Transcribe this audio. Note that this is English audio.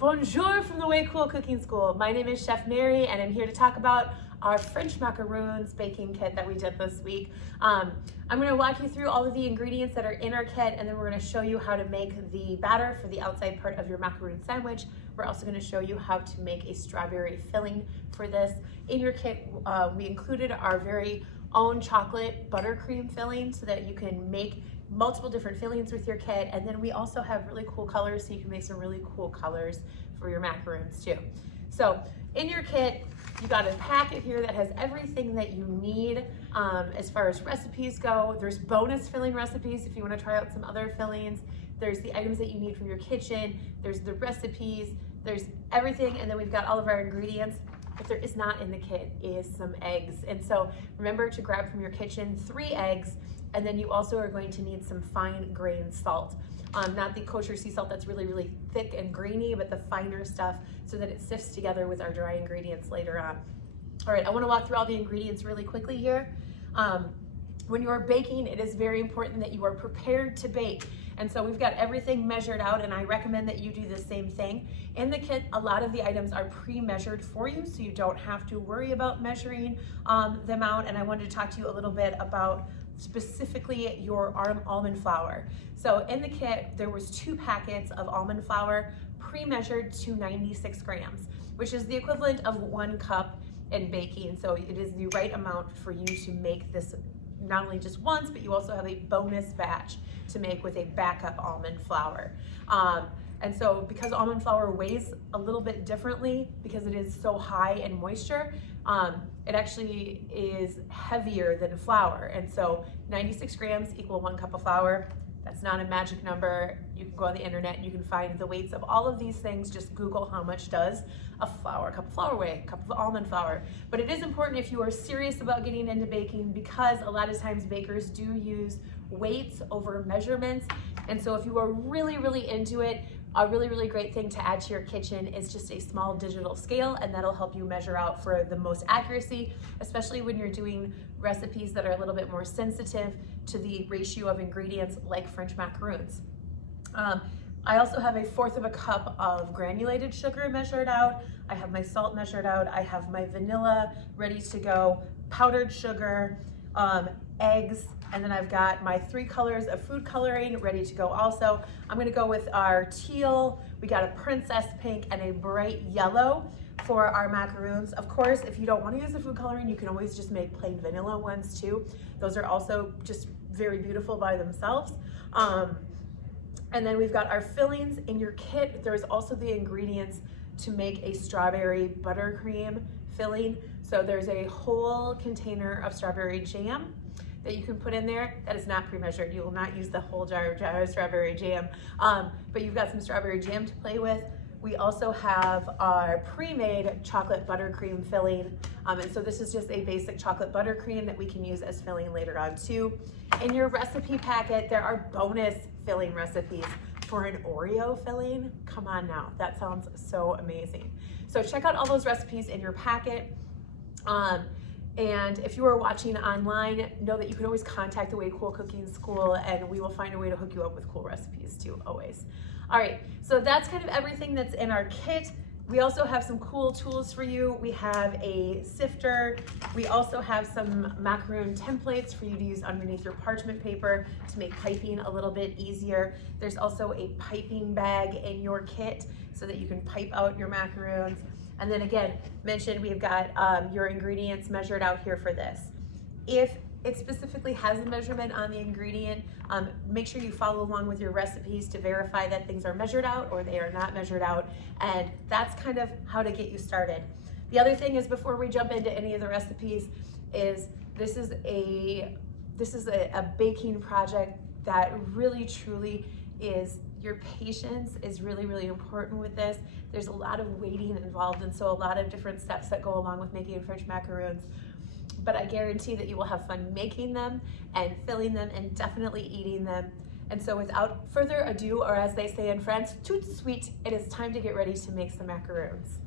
Bonjour from the Way Cool Cooking School. My name is Chef Mary and I'm here to talk about our French macaroons baking kit that we did this week. I'm going to walk you through all of the ingredients that are in our kit, and then we're going to show you how to make the batter for the outside part of your macaroon sandwich. We're also going to show you how to make a strawberry filling for this. In your kit, we included our very own chocolate buttercream filling so that you can make multiple different fillings with your kit, and then we also have really cool colors so you can make some really cool colors for your macaroons too. So in your kit, you got a packet here that has everything that you need as far as recipes go. There's bonus filling recipes if you want to try out some other fillings. There's the items that you need from your kitchen. There's the recipes. There's everything, and then we've got all of our ingredients. What there is not in the kit is some eggs, and so remember to grab from your kitchen 3 eggs. And then you also are going to need some fine grained salt. Not the kosher sea salt that's really, really thick and grainy, but the finer stuff so that it sifts together with our dry ingredients later on. All right, I wanna walk through all the ingredients really quickly here. When you are baking, it is very important that you are prepared to bake. And so we've got everything measured out, and I recommend that you do the same thing. In the kit, a lot of the items are pre-measured for you, so you don't have to worry about measuring them out. And I wanted to talk to you a little bit about specifically your almond flour. So in the kit, there was 2 packets of almond flour pre-measured to 96 grams, which is the equivalent of 1 cup in baking. So it is the right amount for you to make this not only just once, but you also have a bonus batch to make with a backup almond flour. And so because almond flour weighs a little bit differently because it is so high in moisture, it actually is heavier than flour. And so 96 grams equal 1 cup of flour. That's not a magic number. You can go on the internet and you can find the weights of all of these things. Just Google how much does a cup of flour weigh, a cup of almond flour. But it is important if you are serious about getting into baking, because a lot of times bakers do use weights over measurements. And so if you are really, really into it, a really, really great thing to add to your kitchen is just a small digital scale, and that'll help you measure out for the most accuracy, especially when you're doing recipes that are a little bit more sensitive to the ratio of ingredients like French macaroons. I also have 1/4 cup of granulated sugar measured out. I have my salt measured out. I have my vanilla ready to go, powdered sugar, eggs, and then I've got my 3 colors of food coloring ready to go also. I'm gonna go with our teal, we got a princess pink, and a bright yellow for our macaroons. Of course, if you don't wanna use the food coloring, you can always just make plain vanilla ones too. Those are also just very beautiful by themselves. And then we've got our fillings in your kit. There's also the ingredients to make a strawberry buttercream filling. So there's a whole container of strawberry jam that you can put in there. That is not pre-measured. You will not use the whole jar of strawberry jam, but you've got some strawberry jam to play with. We also have our pre-made chocolate buttercream filling, and so this is just a basic chocolate buttercream that we can use as filling later on too. In your recipe packet, there are bonus filling recipes for an Oreo filling. Come on now, that sounds so amazing. So check out all those recipes in your packet. And if you are watching online, know that you can always contact the Way Cool Cooking School, and we will find a way to hook you up with cool recipes too, always. All right, so that's kind of everything that's in our kit. We also have some cool tools for you. We have a sifter. We also have some macaroon templates for you to use underneath your parchment paper to make piping a little bit easier. There's also a piping bag in your kit so that you can pipe out your macaroons. And then again, mentioned we've got your ingredients measured out here for this. If it specifically has a measurement on the ingredient, make sure you follow along with your recipes to verify that things are measured out or they are not measured out. And that's kind of how to get you started. The other thing is, before we jump into any of the recipes, is this is a baking project that really truly is, your patience is really, really important with this. There's a lot of waiting involved, and so a lot of different steps that go along with making French macaroons. But I guarantee that you will have fun making them and filling them and definitely eating them. And so without further ado, or as they say in France, tout de suite, it is time to get ready to make some macaroons.